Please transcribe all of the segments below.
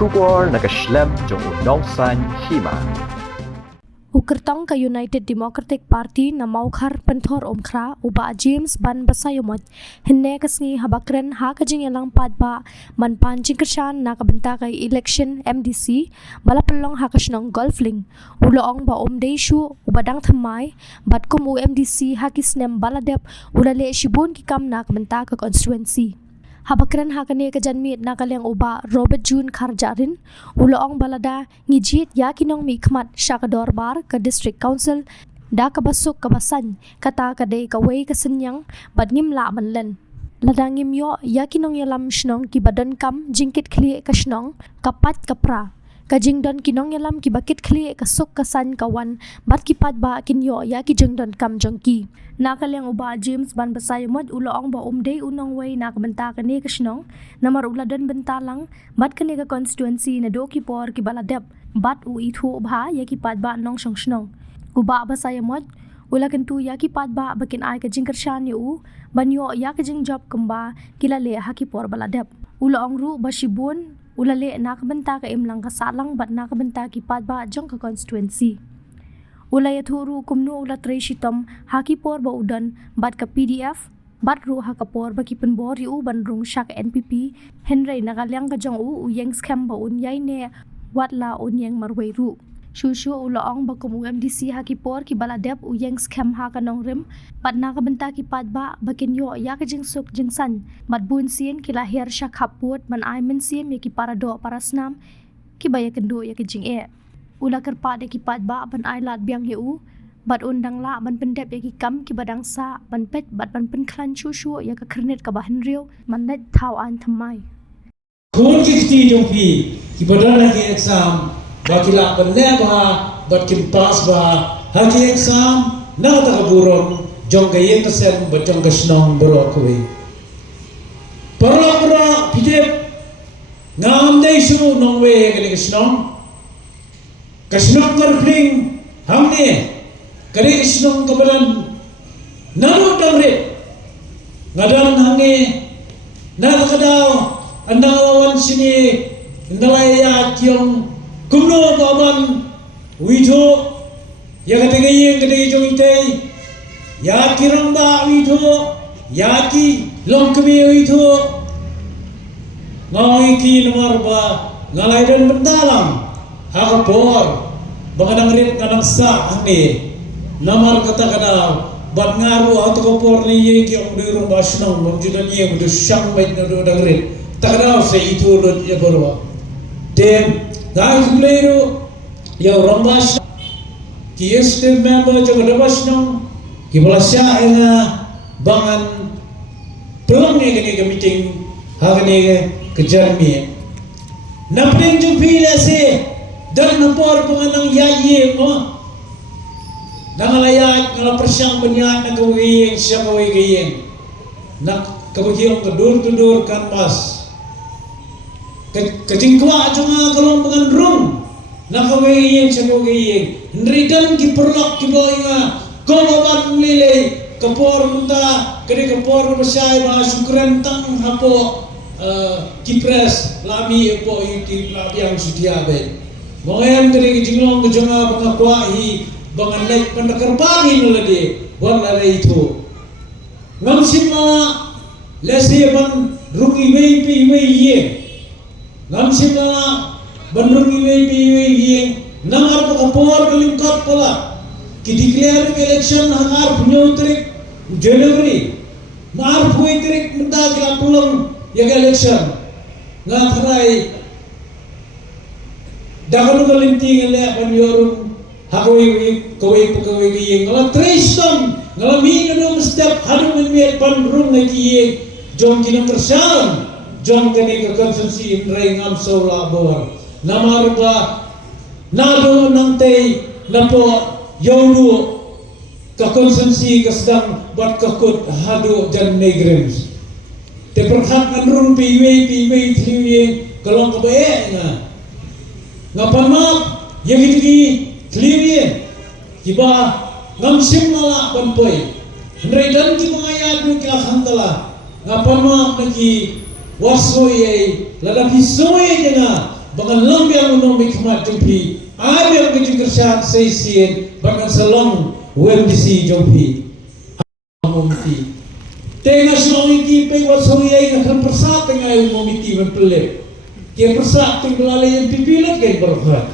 Shubor nakaslem jong unongsan hima. Ukertong ka United Democratic Party na maukar pentor umkra uba James ban basayomot henne kasngi habakren ha kajing elang padba man panjing kersan na kabenta kay election MDC balapelong ha kasnong golfling uloong ba omdeishu ubadang thamai bat kum UMDC ha kisnem baladep ulale shibun kikam na kabenta ka constituency. Habakran hakane ka janmit na kalyang uba Robert June Karjarin uloong balada ngijit yakinong mikmat syakador bar ka district council da kabasuk kabasan kata kadai kaway kasanyang badngim la manlen ladangim yo yakinong yalam shnong kibadon kam jingkit kli kasnong kapat kapra kajing don kinong yalam kibakit kli kasuk kasan kawan bat kipat ba kinyo ya kijing don kam jongki nakalyang uba James ban basayomot uloong ba umday unong way nakabenta kani kasnong namar uladan bentalang bat kani ka constituency na do kipor kibaladep bat u ithu ubha ya kipat ba nong shnong uba basayomot ula kentu ya kipat ba bakin ay kajing kershan yu banyo ya kajing job kemba kilale hakipor baladep uloong ru basibun ulale nakabenta ka imlang kasalang bat nakabenta kipat ba jong ka constituency ulay athuru kumnu ula treshitom hakipor ba udan bat ka PDF bat ru hakapor ba kipenbor yu banrung syak NPP henry nakalyang ka jong uyeng scam ba unyay ne watla unyeng marway ru shushu uloong ba kum UMDC hakipor kibaladep uyeng scam ha kanong rim bat nakabenta kipat ba bakin yo ya kajing suk jingsan matbun sin kilahir syak haput man ay men sim ya kiparado parasnam kibaya kendo ya kajing ula kerpa de kipat ba ban ay lat biang yu bat undang la ban pendep ya kikam kibadang sa ban pet bat ban penklan shushu ya ka kernet ka bahan riu man net thaw an thamai kun kiti jongpi kibadang lagi exam bakila peneba bat kim pas ba haki exam na ta kaburon jong kayen kasem bat jong kasnong bro kowe para pidep ngam dei su nong we kali kasnong karfling hamne kali kasnong kabalan naru tamre ngadam hange na kadaw andalawan sini ndalaya kyong kumno baban wito ya kadagay jong itay ya kiramba wito ya ki longkami wito ngawi ki nomor ba ngalaydan bendalang hakapor bangadang rit kanang sa ani namar kata kadaw bat ngaru ato kapor ni ye ki ang durong basnong magjudan ye mudu syang bait na do dagrit takadaw sa ito lot ya borwa dem guys player ya rambas ki este member jaga dabas nong ki balasya nga bangan pelang ni kini meeting hagani ke Jeremy napring jung pila se dan napor panganang yaye mo nangalayat ngala persyang banyak na kawiyeng siya kawiyeng nak kabagiyong kadur kanpas kajingkwa junga kalong pengandrung nakawiyeng siya kawiyeng nridan kiperlok kiboy nga komabat nilay kapor munta kani kapor masyay mga sukrentang hapo kipres lami po yuti labiang sutiabe mga kani kajinglong kajunga pangakwahi bangan laik pandakarpani naladi wala ito ngamsim mga lesi man rungi may ye ngamsim mga banrungi may nangar pa kapor kalingkot pala ki-declare election hangar punyo trik January maar puwi trik menda kila pulang yung election nga taray dakano kalintingan le panyorong hakoy kaway kiyeng ngala tristom ngala minum step hadung menmiat panrung kiyeng jong kinang kersan jong kani ka konsensi inray ngam so labor namar ba nado nang tay na po yawno ka konsensi ka sedang buat kakut hado dan negrens te perhak anrung piway tliwing kalong kabae nga panmap yang itu tliwing kiba ngamsim mala panpoy nredan ki mga yado ki akhantala nga panmap naki wasoy ay lalapisoy nga bangan lambiang unomik mat jumpi ayam kejing kersyat seisien bangan salong WMDC jumpi amomiti tengah syawiki pe wat sawiyai ngakan persat tengah amomiti mempelet ke persat tengah lalai yang pipilat ke berkat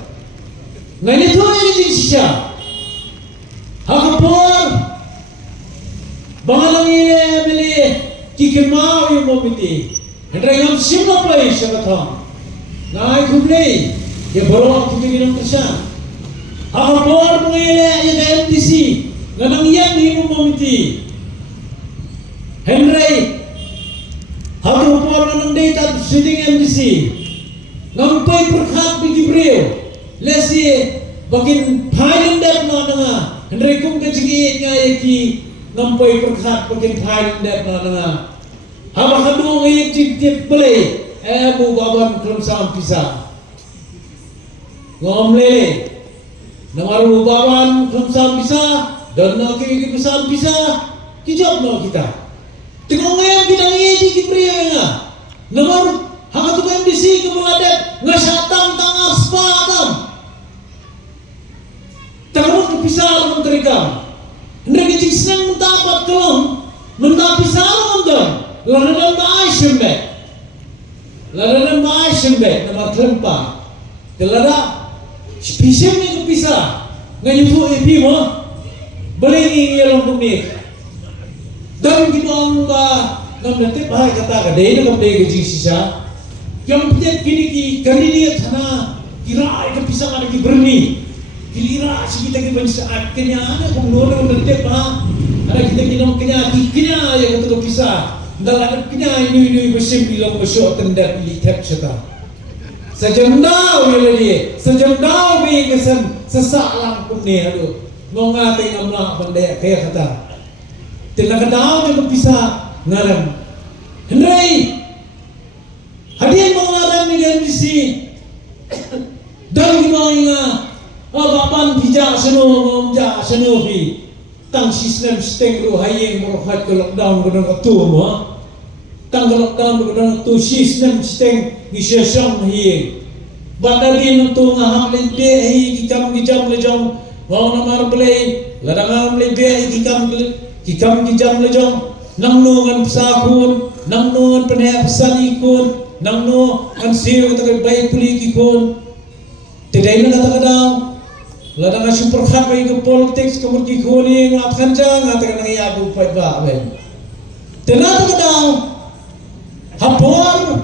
ngani tuh yang kejing sisya hakapor bangan langile mele kikin mau amomiti hendrai ngam simna play syaratham Nai kumlei, dia bawa kita minum kerja. Apabor mengele ya MDC, nganang yang ni mumiti. Henry, hatu apabor nganang data sitting MDC. Ngampai perkat bigi brio, lesi bagian paling dap nanga. Henry kum kecigi ngayaki ngampai perkat bagian paling dap nanga. Haba kadung ngayaki tip play. Abu baban kelum sam pisah ngomle namaru baban kelum sam pisah dan nak kita pisah pisah kijab nak kita tengok ngayam kita ngeji kibria nga namaru hak tu MDC kemuladet ngasatang tangar spatam terus pisah dengan terikam mereka cik senang mendapat kelum mendapat pisah dengan lalu dan shembek Lada mai sembek nama terlempa. Kelada spesial ni kepisah. Ngai tu epi mo. Boleh ni yang kumik. Dan kita amba nam nanti bahai kata kade ni kamde keji sisa. Yang penting kini kali ni thana kira kepisah ada ki berni. Kilira si kita ke saat kenya ada kumlor nanti bah. Ada kita kinong kenya kenya yang kita kepisah. Dalam kenya ini bersih bilang besok tenda pilih tap seta. Sejendau yang lagi, sejendau bi kesan sesak langkum ni aduh. Mengatai amlah bandai kaya kata. Tidak kedau dia berpisah ngaram. Hendai hadiah mengaram ni kan disi. Dan kita ingat, abapan bijak seno, bijak seno bi. Tang sistem steng ru hayeng merohat ke lockdown ke dalam tu mo tang ke lockdown ke dalam tu sistem steng gisesang hayeng badalin tu ngaham lente hi kikam lejong wau namar play ladang lebe kikam lejong nang no ngan pesakun nang no ngan peneh pesan ikun nang no ngan siu kata baik puli kikun tidak kata kadang ladang super khat bagi ke politik kemudian kini ngapkan jang ngatakan nang ya bu pai ba ben tenat kadang hapor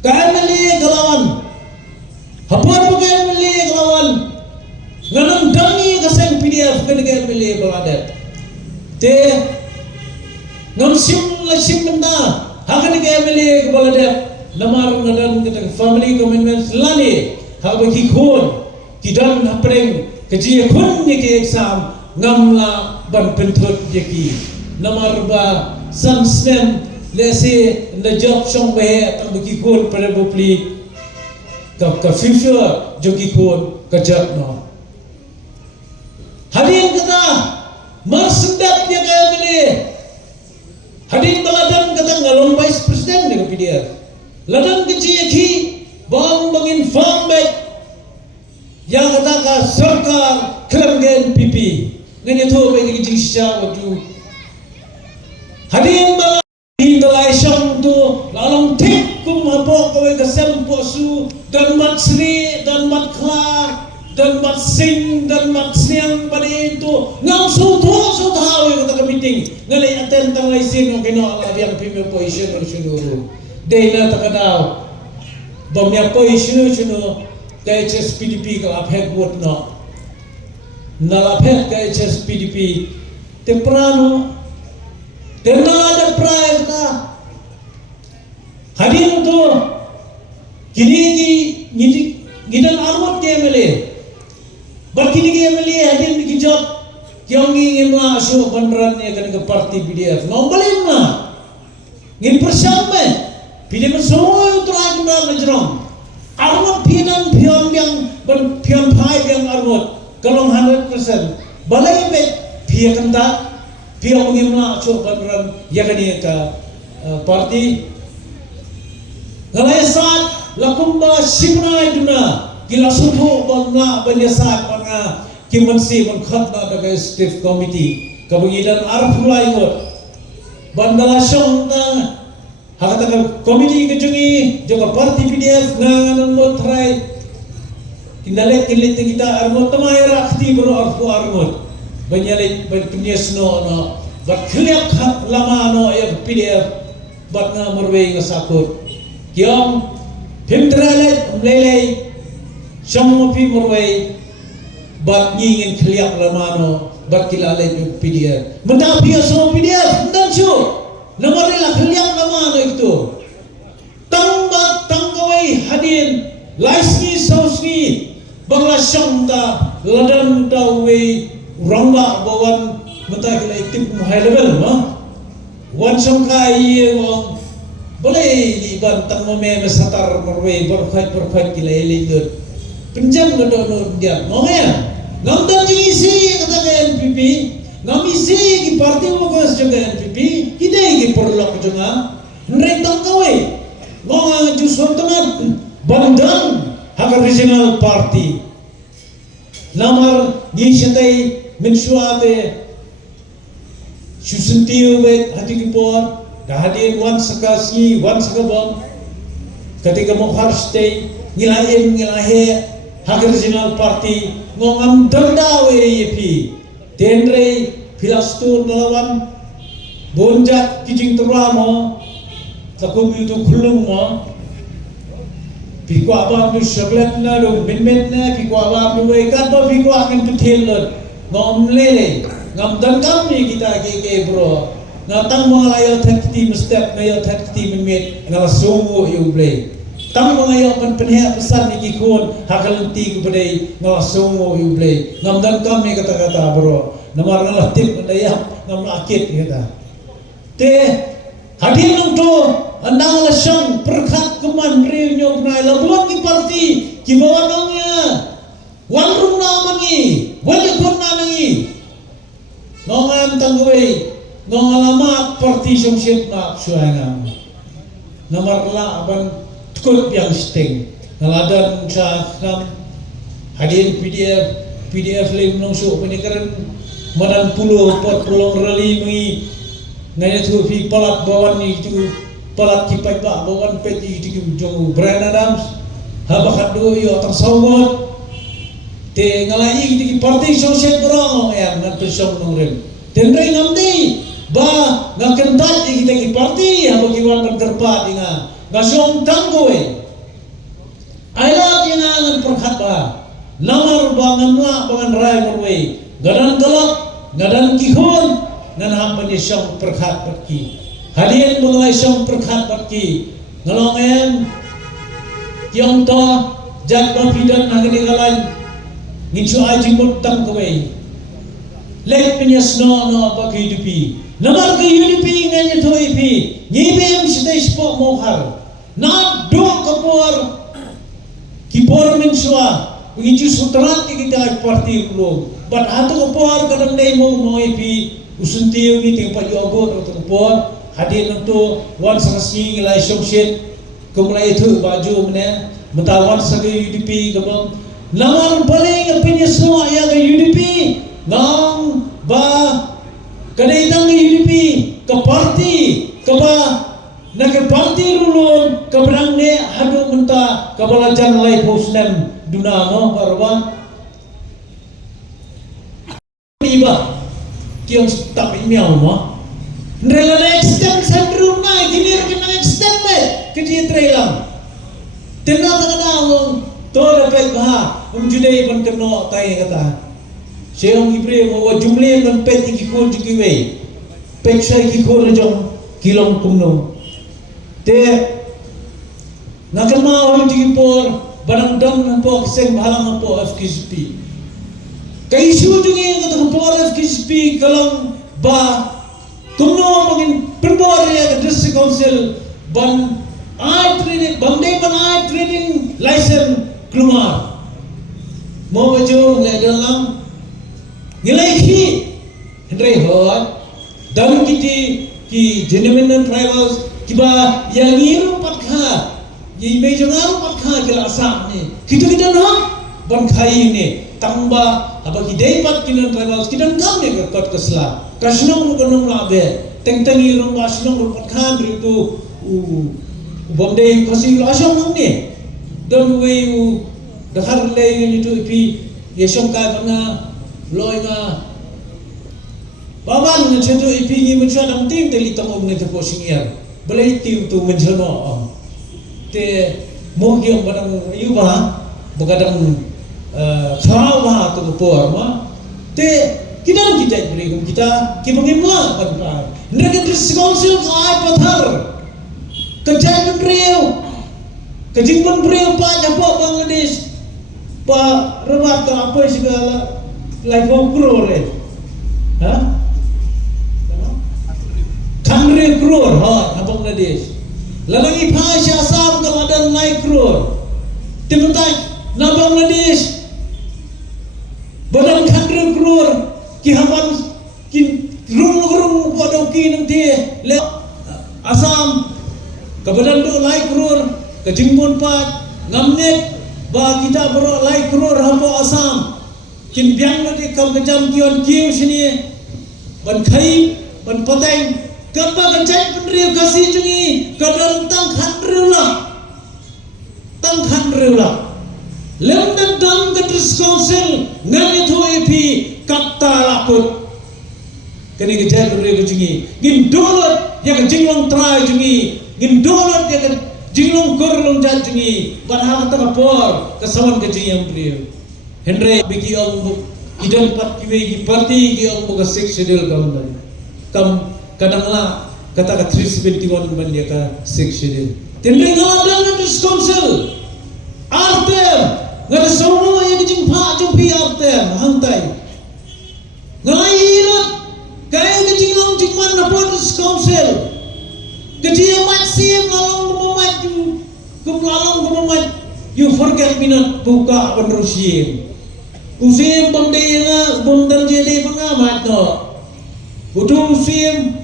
kameli galawan hapor kameli galawan nganang dangi kaseng PDF kan kameli baladat te ngam sim benda hakan kameli baladat namar ngadan kita family commitments lani ha bagi khon Kidan hapreng keji khun ni ke exam ngamla ban pentut yaki namar ba samsnem lesi the job song be tang bagi khun pada bopli ka future joki khun kajat no hadin kata mar sedap dia kaya mele hadin baladan kata ngalong vice president ni PDF ladan keji yaki bang bangin farm back yang katakan serkar kerenggen pipi ngene to bagi jisya waju hadin bala hindalai syam tu lalong tik kum hapo kowe kesem posu dan mat sri dan mat klar dan mat sing dan mat siang bani itu ngam su thawe kata meeting ngale attend tang lai sin keno ala biang pipi position sunu deina takadau bamya position sunu KHS PDP kalau apek buat no, nalapek KHS PDP temprano, ada prai kita hadir tu, kini gidan arwat ke MLA, berkini ke MLA hadir di kijab, yang ingin masuk bandran ni kan ke parti PDF, nombalin na, ingin persiapan, PDF semua itu lagi berjalan. Armut pian yang pian pai yang armut kalau 100% balai bet pian kenta pian mengimla coba beran ya kan dia parti ngalai saat lakumba simnai duna kila subuh bangla banyasat banga kimansi man khatna daga stiff committee kabangidan arfulai ngot bandala syong na hakata committee kejungi joka parti PDF ngangan mo try kindalek kilit kita armot tamay rakti bro arfu armot banyalit penyesno no bat kliak lama no ya PDF bat nga marway nga sakot kiyong pimtralet umlelay siyang mapi marway bat ngingin kliak lama no bat kilalet yung PDF matapi ya sa PDF ndan siyo namarila kliak lama no ito tangbat tanggaway hadin laisngi sausngi bangla siyang ta ladan daway rangba bawan matahila itip mo high level ma wan siyang kaya wang boleh dibantang mo may masatar marway berkhait kilay doon pinjam ko doon dia ngomong ngamdan jing isi kata ke NPP ngam isi ki parti mo ko sa NPP kita ki perlok jonga nretang kaway ngong juswan teman bandang hak regional party namar ni syatay mensuate susuntiyo wet hati kipor dahadin wan sakasi wan sakabang ketika mo harstay ngilahe hak regional party ngongam dandawe yepi tenre filastur nalawan bonjak kijing teramo takubi tu khulung mo pikwa ba tu sablet na do minmet na pikwa ba tu wekat ba pikwa akan tuthil ngom lele ngam dangam ni kita ke bro ngatang mga layo takti mustep ngayo takti minmet ngalasungo yu ble tang mga yo penpenhe pesan ni kikun hakalenti ko padai ngalasungo yu ble ngam dangam ni kata-kata bro namar ngalatip mandaya ngam akit kita te hadin nung to andang lasyang perkhat kuman reunyo pnai labuan ki parti ki bawanangnya walrung na mangi walikon na nangi ngongam tanggaway ngalamat parti songsit na suangam namarla aban tukul yang sting ngaladan sa kam hadin PDF lim nung su penikaran madan pulo pot pulong rali mengi ngaya tu fi palat bawan ni tu palat kipai ba bawan peti tu jong Brian Adams habakat do yo tang sawot te ngalai di parti sosial berong ya ngan pesong nongren tenre ngamdi ba ngakentat di kita ki parti ha bagi wan gerpa dinga ngasong tanggoe ailat yang ngan perkhat ba namar ba ngamla bangan rai merwe gadan galak gadan kihon ngan hampan ni syong perkhat batki hadian mengalai syong perkhat batki ngalongen yang to jat bapidan nagani galan nginsu aji mutang kawai lek penyasno no bagi UDP namar ke UDP nganya to IP ngibem sidai spok mohar na do kapor kipor mensua nginsu sutrat kita parti kulo bat hatu kapor kadang dai mo IP usunti ni tempat yo agot to kapor hadin to wan sangsi ngilai somset kumulai itu baju mena mentawan sagi UDP kabang namar paling penyesua yang UDP nang ba kadaitang UDP ke parti ke ba nak parti rulun ke berang ne hadu menta ke balajan lai posnem dunamo barwa iba kiong tak miau mo nrela extend syndrome na gini kena extend le kiji trailang tenang kadang to dapat bah judai ban keno tai kata seong ibre mo jumle ban pet ki ko jikiwe pet sai ki ko rejong kilong kumno te nakama ho jikipor barang dam po sen balang po FKSP kai su jungi kata po FKSP kalang ba kumno mangin perbor ya district council ban training bandai ban training license keluar mau baju le dalam nilai ki hendrai hot dan kiti ki genuine tribals kiba yang ngiru patkha Ye meja ngaru pat kha kila asam ni. Kita nak ban khai ni tamba apa kidai pat kinan travels kidan kam ni kat kesla. Kasnong gunung labe. Teng-tengi rong wasnong pat khan ritu bomdei kasi asam nang ni. Dan we dahar lei ni tu pi yesong ka banga loi nga baban na chento ipi ni mencha dam tim te li tangom ni te po singiar. Balai tim tu menjano te mohyong badang yuba begadang khawa tu por ma te kita beri kita kibangimla kan mereka diskonsil kai pathar kejan beriu kejimpan beriu pa japo Bangladesh pa rebat apa segala life of crore ha 100 crore ha Bangladesh Lalangi Pasha Assam Kaladan Micro Timutai na Bangladesh Badang 100 crore Kihaman Rung Padau Kinang Tie Le Assam Kabadan do lai crore Kajimpun Pat Ngamnet Ba kita bro lai crore Hampo Assam Kin biang lagi Kam kejam kion kiu sini Ban Kai Ban Pateng Kapa kecai penriu kasih jungi kadang tang handriu lah lemdan dam gadis council ngani thu epi kapta lakut kini kecai penriu jungi gin dolot yang jinglong trai jungi gin dolot yang jinglong korlong jat jungi padahal tang por kesawan kecai yang penriu Henry bagi om idan pat kiwe parti ki om buka six schedule kam kadanglah kata ka 371 bandia ka section tindai ngadan na council artem ngada sono yang jing pha jong pi artem hantai ngailot kaya ke jing long jing man na police council kejia mat sim lalong kumamat you forget me not buka penerusim usim bangdaya bangdan jede pengamat no butuh usim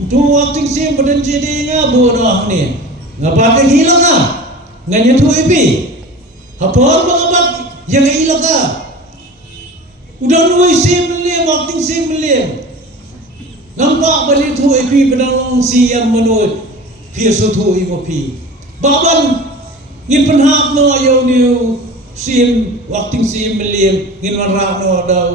Udah waktu sim badan jadi nga bodoh ni. Ngapa ke hilang ah? Nganya tu ipi. Apa pengabat yang hilang ah? Udah nuai sim beli waktu sim beli. Nampak beli tu ipi pedang si yang menoi. Piasu tu imopi. Baban ngin penhap no yo ni sim waktu sim beli ngin warah no dau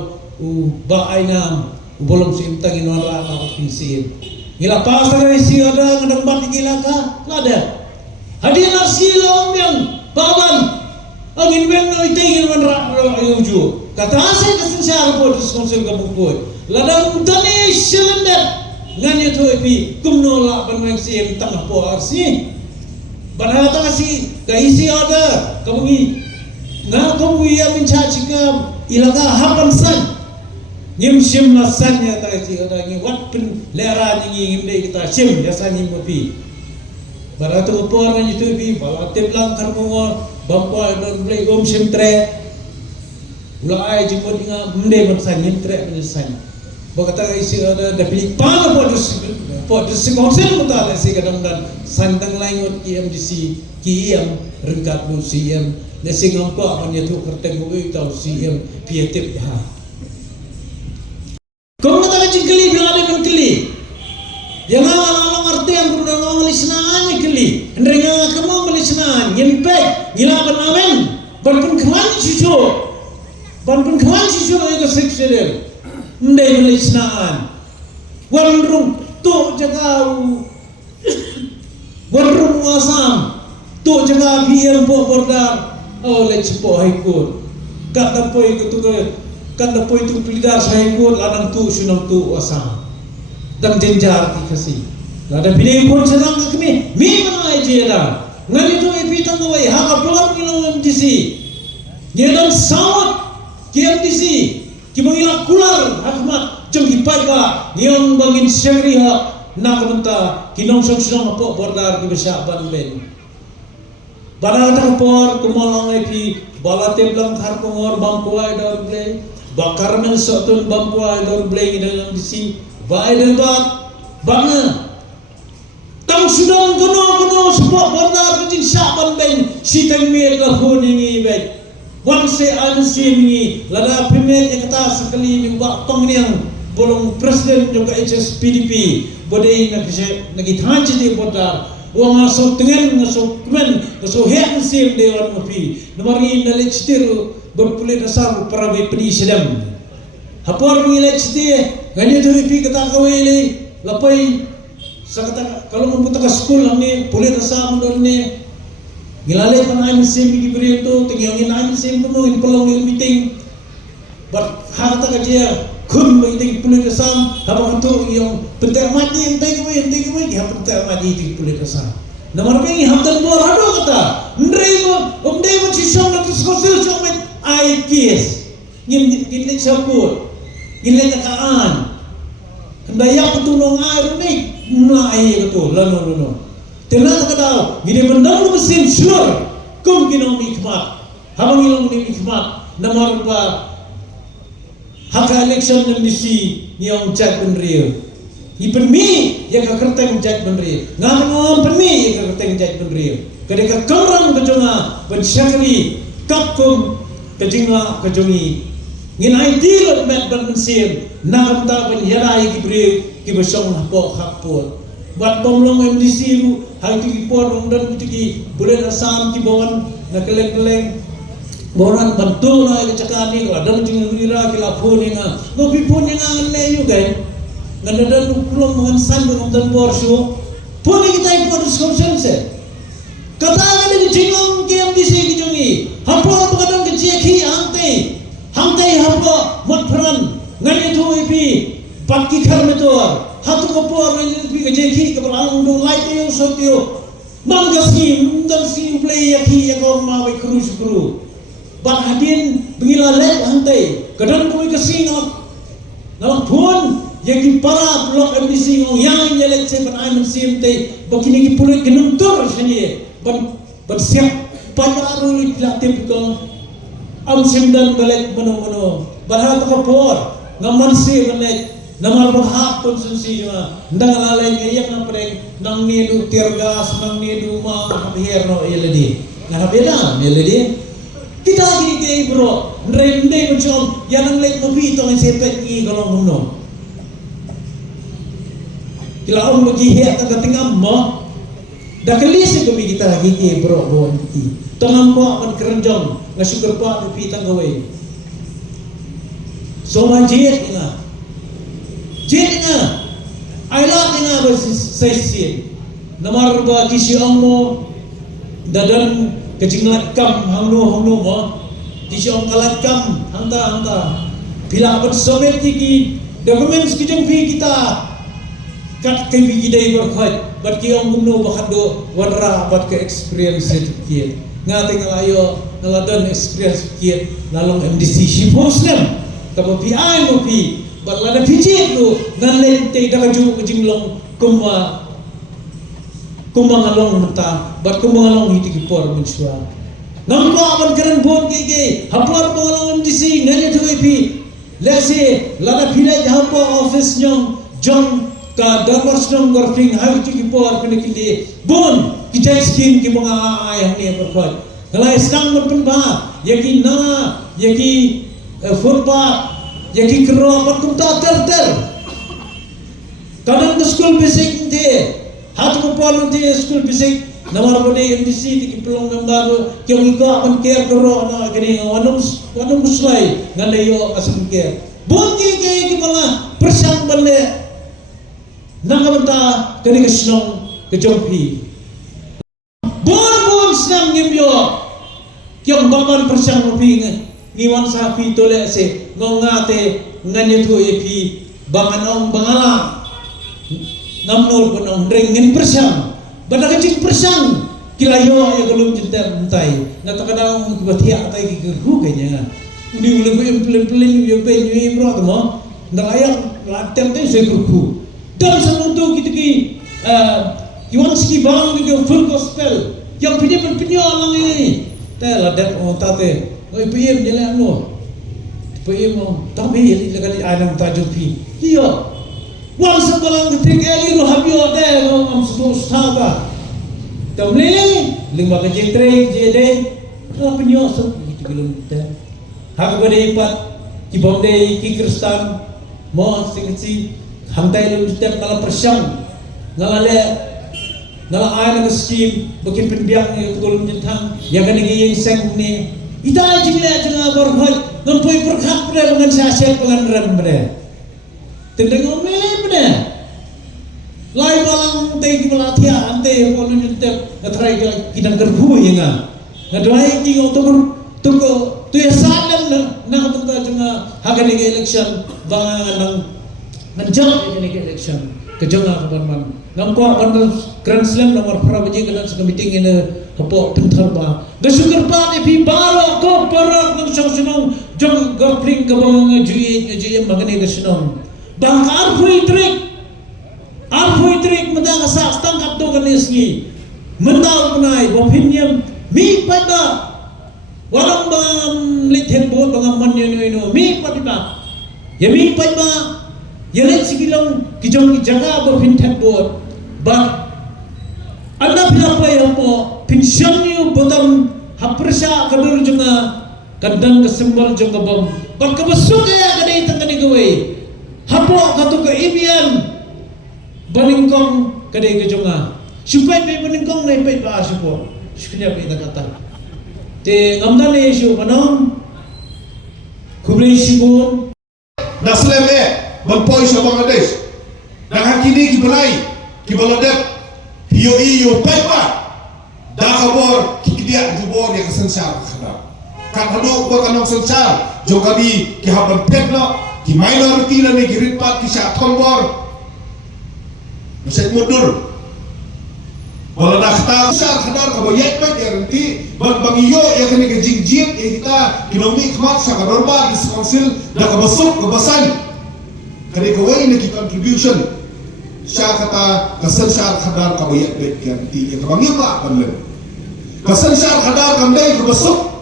ba ainam bolong sim tangin warah no waktu sim. Gila pasar isi ada ngadang bat gila ka lada hadir nasi long yang baban angin ben no itingin man ra uju kata ase kasin syar po diskonsul ka bukoy ladang utani silendet nganya to ipi kumno la ban mang sim tang po arsi banata kasi ka isi ada kamungi na kamungi ya mincha chika ilaga hapan san Nyim sim masanya tak sih ada ni wat pen lera ni ngim kita sim jasa nyim kopi. Baratu upor ni tu pi balate blang karmo bampa don play sim tre. Ulai jipon inga mende bersan nyim tre bersan. Bakata isi ada dapi pang podus konsel mutal si kadang dan santang lain EMDC kiam rengkat bu CM nasi ngampa anya tu kerteng bu tau CM pietip ha. Kau nak tak keli bila ada keli, jangan orang arti yang berulang orang lisnaan keli, hendak kamu melisnaan, nyempet, gila benamen, banpun kawan cucu itu seksual, hendak melisnaan, warung tu jaga, warung asam, tu jaga biar bordar, oleh cepo haikut, kata poi ketuker. Kan dapat itu pelidar saya pun ladang tu sunam tu asam dan jenjar dikasih. Ladang pilih pun sedang kami. Mana aja dah. Ngan itu epitang kawai. Hak pelan minum MDC. Nyedan sawat KMDC. Kibangilak kular Ahmad jom hipai niang bangin syariah nak benta kinong sunam apa bordar kibesyak ban ben. Barang tak por kemalang epi balate blang har pengor bangkuai daun play. Bakar men sotun bangkuai daun play dalam disi. Baik dan bat bangna. Tang sudah kuno support benar kecil syaban ben si tengmir la huningi ben wan se an singi lada premier yang kata sekali ni buat tong ni yang bolong presiden juga HSPDP bodai nak nagi thanci di bodar uang asal tengen asal kemen asal hek sim dewan mapi nomari nalek stiru berpulit asal para bepedi sedam hapor mengilek siti ngani tu pi kata kawai lapai sakata kalau membutuhkan sekolah ni pulit asal mendon ni ngilale panai sim di beri tu tengiang nai sim penuh in pelong meeting but harta kerja kun meeting pulit asal apa tu yang penting mati entai kawai dia penting mati di pulit asal nomor pengi hamdan bor hado kata ndrei si som na skosil som IPS ngin saput ngin takaan ndaya petulong air ni mulai betul lano tenang kata gini mendang mesin sur kum kino mikmat habang ilong ni mikmat nomor ba haka election ng misi niyong chat benrio ipermi yang kerteng chat benrio ngamong permi yang kerteng chat benrio kadeka kamrang bejonga bensyakri kapkum kejingla kejongi nginai dilot met bermensir namta penyarai kibri kibesong hapo hapot buat pomlong MDC lu hari tu porong dan tu bulan asam ki bawan nak keleng bawan bantu lah kecakan ni kalau ada jangan wira kila phone nga no pi phone nga le yu gai ngada lu pulang dengan sandu dan borsu phone kita import description se kata ngani jingong ki MDC ki jongi hapo pakadang ke jeki hangte hapo matpran ngani tu ipi bakki kharmetor hatu kapur ni pi jeki ke berang do light yo sotio mangasi play yaki yakor ma we kru bat hadin bengila lek hantai kadang koi kasi nak pun yaki para blok MDC ngong yang nyelek se ban ai sim te bakini ki pulit genuntur sini ban siap pada ru latih ko am simdan balek mano barhat kapur ngaman si balek namar berhak konsumsi cuma ndang lalai kayak nang pereng nang nidu tirgas nang nidu ma habiher no yeledi ngana beda yeledi kita gini ke bro ndrende macam yang lek mobi to sepet ni kalau ngono kila om bagi hek ka tingam mo dah kelis ko kita lagi ke bro bon ki tongam ko man kerenjong ngasuker pa pi tanggawe so manjit ina jadinya ayat ina bersesi nomor ba kisi mo dadan kejinglat kam hangno mo kisi om kalat kam hangta bila bersovet ki dokumen sekijeng pi kita kat ke bi dai berkhat bat ki om gumno bakhado warra bat ke experience ki ngate ngalayo ngaladan experience ki lalong MDC shi muslim tapi pi ai mo pi balada pijit tu ngan te daga ju jinglong kumma ngalong mata bat kumma ngalong hiti ki por munswa nampa aban keren bon ke hapor ngalong MDC ngani tu pi lese lada phile hampo office nyong jong ka darbars nyong gorfing hiti ki por kene ki bon kita skim ki mga ayah ni berkhot ngalai sang merpen ba yaki na yaki football yaki kerobat kumta ter kadang ke school basic dia hatu ko pon dia school basic namar bode MDC di pelong gambar kyong ika akan care kero na gani wanum muslai nganda yo asan care bon ki bala persang bale nangamta kani ke snong ke jompi bon snang ngibyo kyong baman persang mopi niwan sapi tole se ngongate nganye tu epi banganong bangala namnol bonong rengin persang bada kecil persang kilayo ya belum cinta mentai nata kadang batia atai ki ru kayaknya uni uleng pelin yo pe ni bro mo ndaya latem te se kurku dan sanutu gitu ki iwan ski bang ni full gospel yang punya lang ini tela dat on tate oi PM jela no PM tapi ili kali adam tajupi iyo wal sabalang ketik eli ro habio de am susto staba Tamlele, lima ke jetre, jede, apa penyosok gitu kilometer. Hak pada ipat, ki bomde, ki Kristen, mau singsi, hantai lu setiap kala persyang, ngalale, ngala ayah nak skim, bagi pendiang yang kolom jentang, yang kan yang seng ni, ita jingla jengah berhoi, ngampoi perkhak pada dengan syasyat dengan rem pada, tentang omele pada. Lai balang teh kita latih ante kalau nyentep ngatrai kita kerhu ya nga ngadai ki otor tuko tu ya salam na tunggu junga hagan ke election bang nanjang ke election ke junga kapan ngam ko apan grand slam nomor prabaji kana sa meeting ina hapo pintar ba da syukur pa ni pi baro ko parak ng song jong gopling ka bang juye magani ka sinong bang arfui trick Alfoi trik menda kasak tangkap tu kanisni mendal punai bopiniam mi pada walang bang lithen bot bang man yeno mi pada ya mi pada ya let sigilang kijong jaga bopin then bot ba anda pinapa ya po pension yu botam hapresa kadur junga kadang kesembal junga bom ba kabasuk ya kadai tangani gawe hapo katu ke ibian Baningkong kadai kejonga, supaya baningkong naik baik bah supaya, supaya kita kata. Te ngamdan ni isu manam, kubri sibun. Naslim berpoi sa Bangladesh. Dan hakini kibalay, kibaladep, hiyo baik bah. Dah kabor kikidia jubor yang sensar kada. Kan hadu kanong sensar, jogadi kihaban pekno, ki minority na ni giritpat kisah tombor. Masih mundur. Walau dah kata besar kadar kabayat baik garanti bang iyo yang kini kejingjit yang kita kinomi kemat sa kadorba di konsil dah kabasuk kabasan kini kawai ni contribution sa kata kesan sar kadar kabayat baik garanti yang kabangir lah panlen kesan sar kadar kandai kabasuk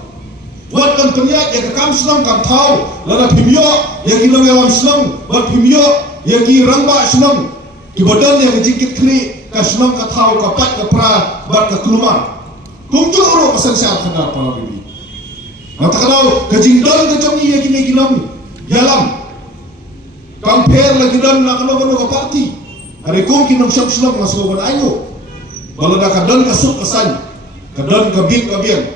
buat kan penyat yang kekam senang kam tahu lada pimyo yang kino melam senang buat pimyo yang ki rangba senang Ibadan yang jikit kini kasunam katau kapat kapra bat kekeluman. Tunggu orang kesan siap kena para bibi. Mata kalau kejingdal kejongi yang kini kinam jalan. Compare lagi dan nak kalau ke parti. Hari kum kinam siap senam masuk ke ayo. Kalau dah kadan kasuk kesan, kadan kabin.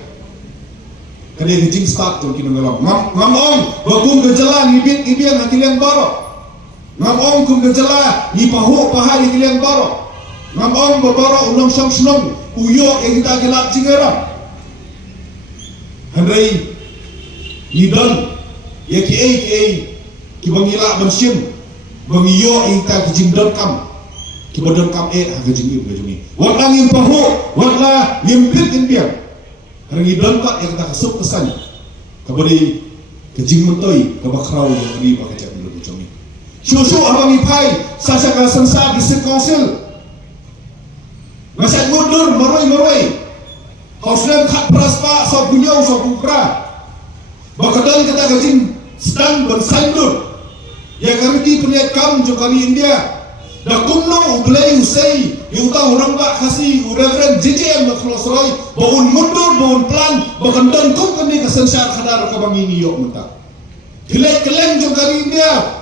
Kali kejing start tu kinam dalam. Ngam bagum kejalan ibin hati yang baru. Ngam kum kejala ni pahu paha yang kilian baro ngam babaro ulong song senong uyo yang kita gelap cingera handai ni don ya ki bangila bensin bangiyo yang kita kejing don kam ki bodon kam ha kejing ibu jumi wala ngim pahu wala ngimpit imbian hari don pak yang kita kasuk kesan kabadi kejing mentoi kabakrau yang di bakajak dulu jumi Susu abang ipai sasa kasensa di konsil. Masih mundur maroi. Hauslan kat praspa so punyau so bukra. Bakadan kita gajing sedang bersandur. Ya kariti punya kam jokari India. Da kumno ublai usai yuta orang bak kasi urang JJM makhlosroi baun mundur baun plan bakadan kum kini kesensa kadar kabang ini yok muta. Keleng jokari India.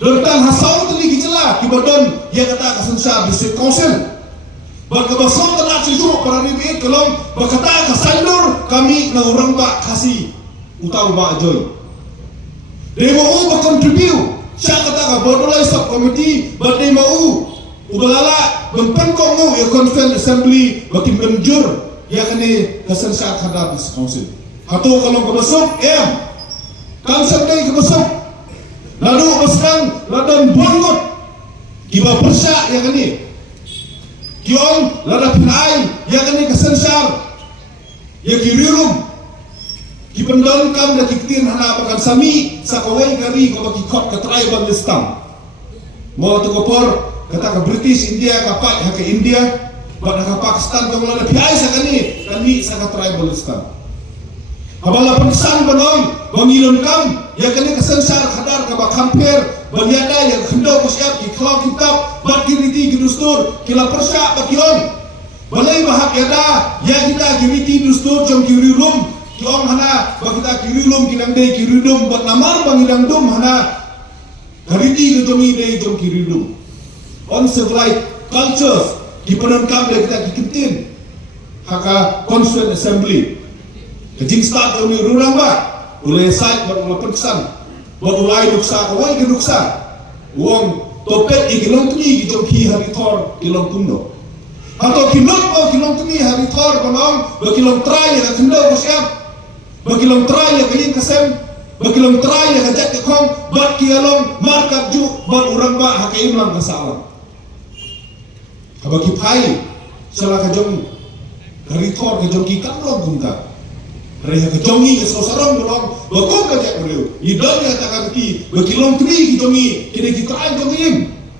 Tentang hasau tadi gejala kibadon yang kata kesensa bisik konsil. Berkebasau telah cucuk para ribi kalau berkata kesandur kami na orang bak kasih utau bak joy. Demo berkontribu. Saya kata kabadolai subkomiti berdemo ubalala berpenkongu ya konfen assembly bakin benjur ya kini kesensa kadar bisik konsil. Atau kalau kebasuk kan sampai kebasuk. Lalu pasang ladan buangot kiba persa yang ini kion lada pinai yang ini kesensar ya kirirum kibendon kam da kiktin hana pakan sami sakawai kari ko bakikot ka tribal listam mo to kopor kata ka British India ka pak ha ka India ba ka Pakistan ka lada pinai sakani kami sa ka tribal listam abala pensan banon bangilon kam yang kini kesensar kadar ka bakampir banyada yang hendak bersiap di kelau kitab bak kiriti gidustur kila persa bakion balai bahak yada ya kita kiriti dustur jom kirilum kiong hana ba kita kirilum kinang dei kiridum bat namar bangidang dum hana kariti kejomi dei jom kirilum on civilized cultures kipanan kam dei kita kikintin haka constituent assembly kejing start kami rurang ba ulai site bat ulai perkesan bat ulai duksa kawai ke duksa uang topet ikilong tuni jom ki hari thor kilong kumno atau kilong o kilong tuni hari thor banong bakilong try ya kendo ko siap bakilong try ya kayin kasem bakilong try ya kajat ke kong bat kialong markat ju bat urang ba hakaim lang kasalam habaki pai salah kajong hari thor kajong ki kamlong kumta Raya kejongi kesosarong dolong bakong kajak beliau idol ya takkan ki bakilong tuni kijongi kini kita ay jongin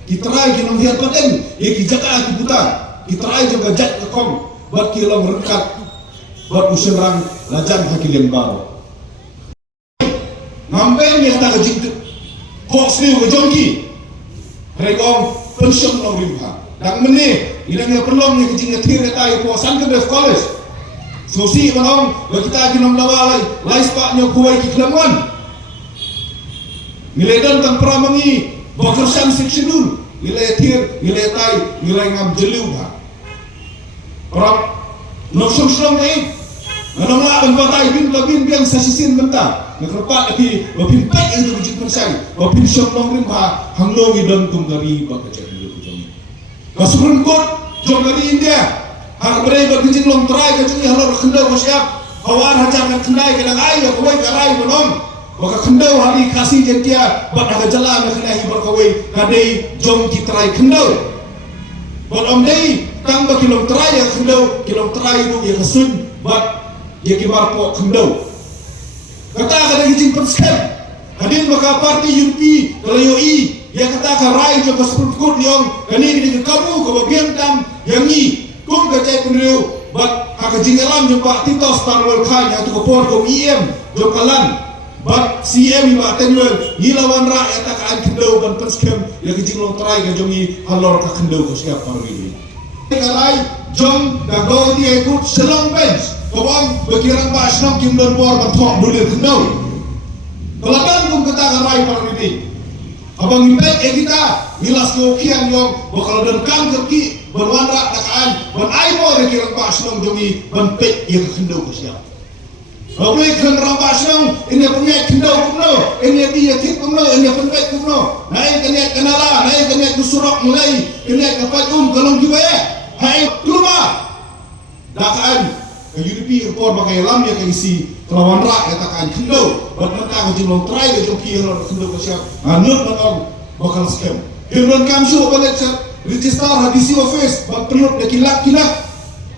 kita ay kinong hiat paten ya kijaka ki putar kita ay jong kajak kekong bat kilong rengkat bat userang lajan hakil yang baru ngampeng ya tak kajik hoax liu kejongki rekong pensiun long rimha dan meneh idang ya perlong ya kajik ngetir ya tayo po Santo College Susi manong kita kinong lawalay lais pa nyo kuway kiklangan nilai dan tang pramangi bakarsan seksidul nilai tir nilai tay nilai ngam jeliw ha prap noksong slong ay manong laban patay bin labin biang sasisin benta nakrapat ati wapin pek itu bujit persay wapin syok long rin ha hanglong idon kumgari bakajak nilai kujong Supreme Court jom dari India hak bereba kijing long try kajing halor kendau masyap hawar hajar kan kendai kadang ayo kawai karai menom baka kendau hari kasih jentia bat aga jalan na kena hibar kawai kadai jom kitrai kendau bat om dei tang ba kilong try ya kendau kilong try itu ya kesun bat ya kibar po kendau kata kada kijing persep hadin baka parti UP kalau i ya kata karai jom Supreme Court liong kani kini kamu kebagian tam yang i kum kacai penriu bat haka jingelam jumpa Tito Star World Kai yang tu kopor kom EM jokalan bat CM iba tenwel hilawan rakyat akan kendau ban perskem ya kejinglong terai ka jongi halor ka kendau ko siap parwi kalai jom da go ti ikut selong bench kobong bekirang ba snong kim don bor ban thok bulir kendau kelatan kum kata karai parwi abang impek kita milas ko kian yong bakal dan kam kerki berwanra takaan ban aibo de kirang pa snong jongi ban pek yang kendau ko siap Robek kan ramba snong ini punya kendau kumno ini dia tik kumno ini pek kumno naik kena kenala naik kena kusurok mulai kena kapat kalong gibaya hai turba takaan ke UDP report pakai lam ya kaisi kelawan rak ya takaan kendau ban mentang jumlah try ke joki halor kendau ko siap anut manong bakal scam himron kamsu balik register hadisi office bang perlu de kilak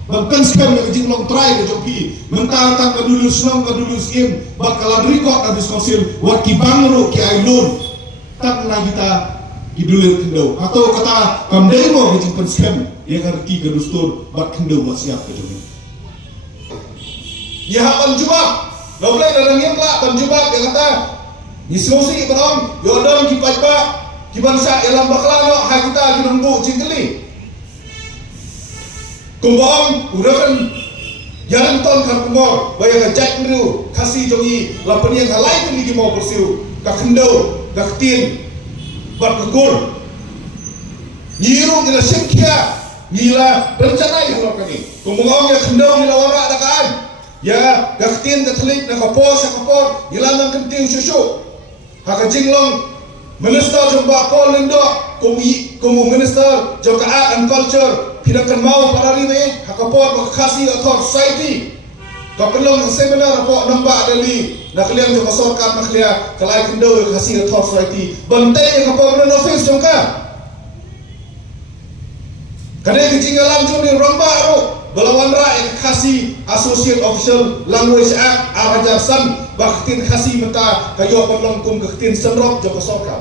bang kan scam ke jinglong try ke joki mentang tang kadulu senong kadulu skim bakalan record habis konsil wat ki bangro ki ailun tak na kita idulir kendau atau kata kamdemo ke jingpen scam ya ngerti ke dustur bak kendau buat siap ke joki ya ban jubab doble dadang yang la ban jubab ya kata diskusi barong yodong ki pajba kibansa elam baklano ha kita kinungbu jingkeli kumbang udah kan jalan ton kan kumor bayar kajak meriu kasih jongi lapan yang halai tu lagi mau bersiu kak kendau kak tin bat kegur nyiru kita sekia nila rencana yang lo kani kumbang ya kendau nila warak dakaan ya kak tin ketelik nak kapor nila nang kenting susu hak jinglong Minister jumpa Paul Lindo, kumu Minister jumpa Art and Culture, pinakan mau para rini, hakapot makasih atau society. Kapelong seminar apa nampak dari naklian jumpa sorkan naklian kalai kendo kasih atau society. Bantai yang kapot mana office jumpa. Kadang kejinggalan jumpa romba ro, belawan rakyat kasih Associate Official Language Act arajarsan. Baktin kasih menta kayo pelong kum ketin senrok joko sorka.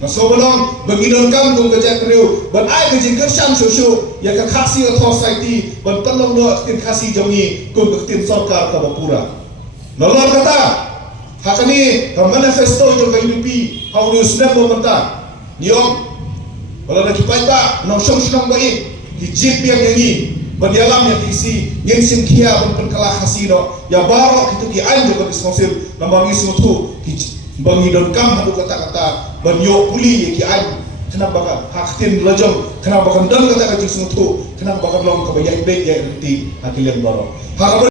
Naso belong bengidon kam kum kejak riu ban ai kejing kersan susu ya ka kasih atau society ban pelong no ketin kasih jongi kum ketin sorka ka bapura. Nolor kata hakani ka manifesto joko UDP hau ni snap menta. Niom kalau nak kipai ba nong song baik hijit yang nyanyi Banialam yang isi yang simkia berpenkalah hasino ya barok itu ki anjo ko diskonsil nambangi sutu ki bangi don kam hadu kata-kata banyo puli ki an kenapa kan haktin lajong kenapa kan don kata-kata sutu kenapa kan long kebayang baik ya nanti hakil yang barok